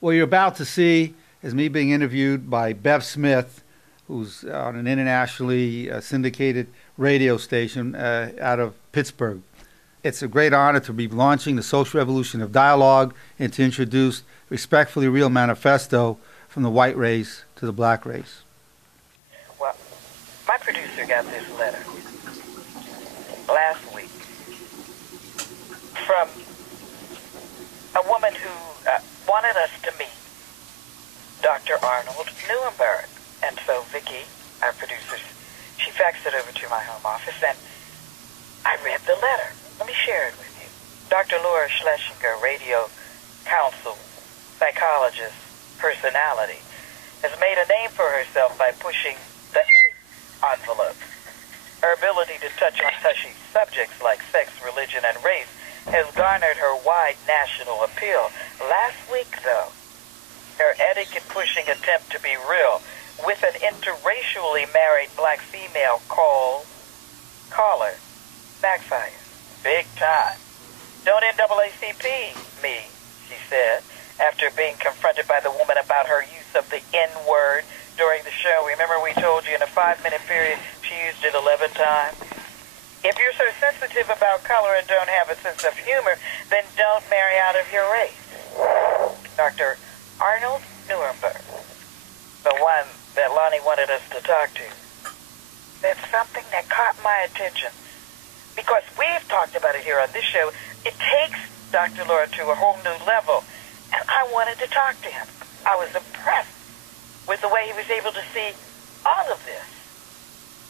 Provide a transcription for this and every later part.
What you're about to see is me being interviewed by Bev Smith, who's on an internationally syndicated radio station out of Pittsburgh. It's a great honor to be launching the social revolution of dialogue and to introduce Respectfully Real Manifesto from the white race to the black race. Well, my producer got this letter last week from a woman who wanted us to meet Dr. Arnold Nerenberg. And so Vicki, our producer, she faxed it over to my home office, and I read the letter. Let me share it with you. Dr. Laura Schlesinger, radio counsel, psychologist, personality, has made a name for herself by pushing the envelope. Her ability to touch on touchy subjects like sex, religion, and race has garnered her wide national appeal. Last week, though, her etiquette-pushing attempt to be real with an interracially married black female caller backfired. Big time. Don't NAACP me, she said, after being confronted by the woman about her use of the N-word during the show. Remember we told you in a 5-minute period she used it 11 times? If you're so sensitive about color and don't have a sense of humor, then don't marry out of your race. Dr. Arnold Nerenberg, the one that Lonnie wanted us to talk to, said something that caught my attention. Because we've talked about it here on this show, it takes Dr. Laura to a whole new level. And I wanted to talk to him. I was impressed with the way he was able to see all of this.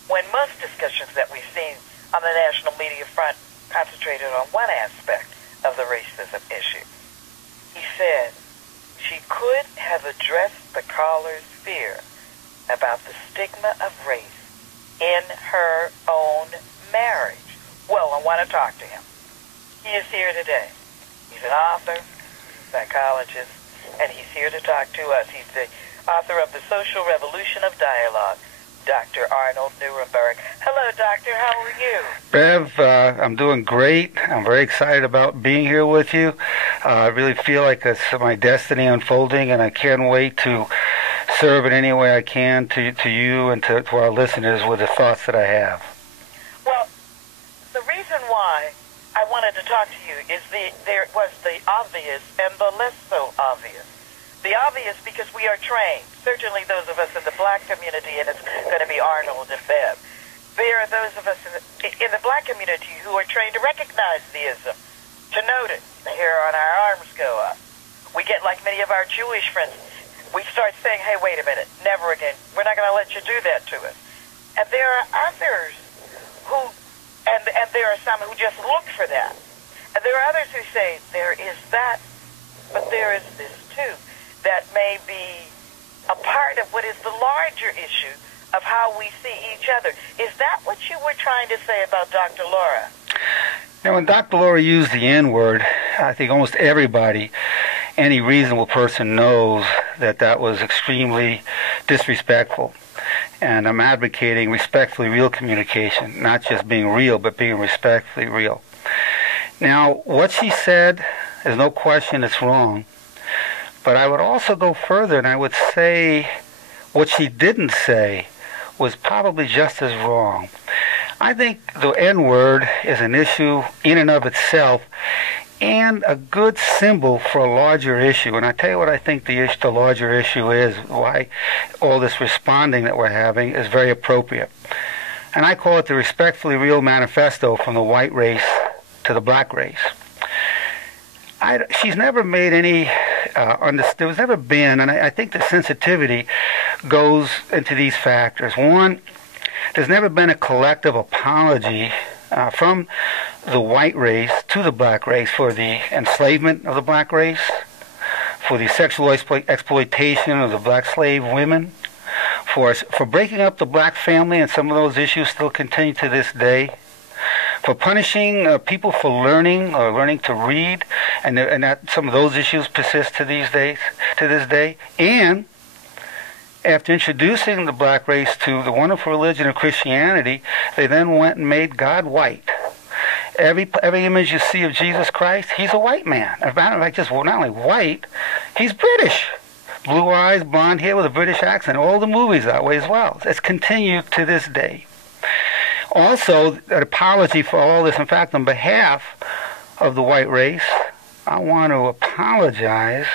When most discussions that we've seen on the national media front concentrated on one aspect of the racism issue. He said she could have addressed the caller's fear about the stigma of race in her own marriage. Well, I want to talk to him. He is here today. He's an author, psychologist, and he's here to talk to us. He's the author of The Social Revolution of Dialogue, Dr. Arnold Nerenberg. Hello, doctor. How are you? Bev, I'm doing great. I'm very excited about being here with you. I really feel like it's my destiny unfolding, and I can't wait to serve in any way I can to you and to our listeners with the thoughts that I have. Well, the reason why I wanted to talk to you is there was the obvious and the less so obvious. The obvious because we are trained, certainly those of us in the black community, and it's going to be Arnold and Bev. There are those of us in the black community who are trained to recognize the ism, to note it. The hair on our arms go up. We get like many of our Jewish friends. We start saying, hey, wait a minute, never again. We're not going to let you do that to us. And there are others who, and there are some who just look for that. And there are others who say, there is that, but there is this too. That may be a part of what is the larger issue of how we see each other. Is that what you were trying to say about Dr. Laura? Now, when Dr. Laura used the N-word, I think almost everybody, any reasonable person knows that that was extremely disrespectful. And I'm advocating respectfully real communication, not just being real, but being respectfully real. Now, what she said, there's no question it's wrong. But I would also go further, and I would say what she didn't say was probably just as wrong. I think the N-word is an issue in and of itself and a good symbol for a larger issue. And I tell you what I think the larger issue is, why all this responding that we're having is very appropriate. And I call it the Respectfully Real Manifesto from the white race to the black race. She's never made any, there was never been, and I think the sensitivity goes into these factors. One, there's never been a collective apology from the white race to the black race for the enslavement of the black race, for the sexual exploitation of the black slave women, for breaking up the black family, and some of those issues still continue to this day, for punishing people for learning or learning to read, and that some of those issues persist to this day. And after introducing the black race to the wonderful religion of Christianity, they then went and made God white. Every image you see of Jesus Christ, he's a white man. As a matter of fact, just not only white, He's British. Blue eyes, blonde hair with a British accent. All the movies that way as well. It's continued to this day. Also, an apology for all this. In fact, on behalf of the white race, I want to apologize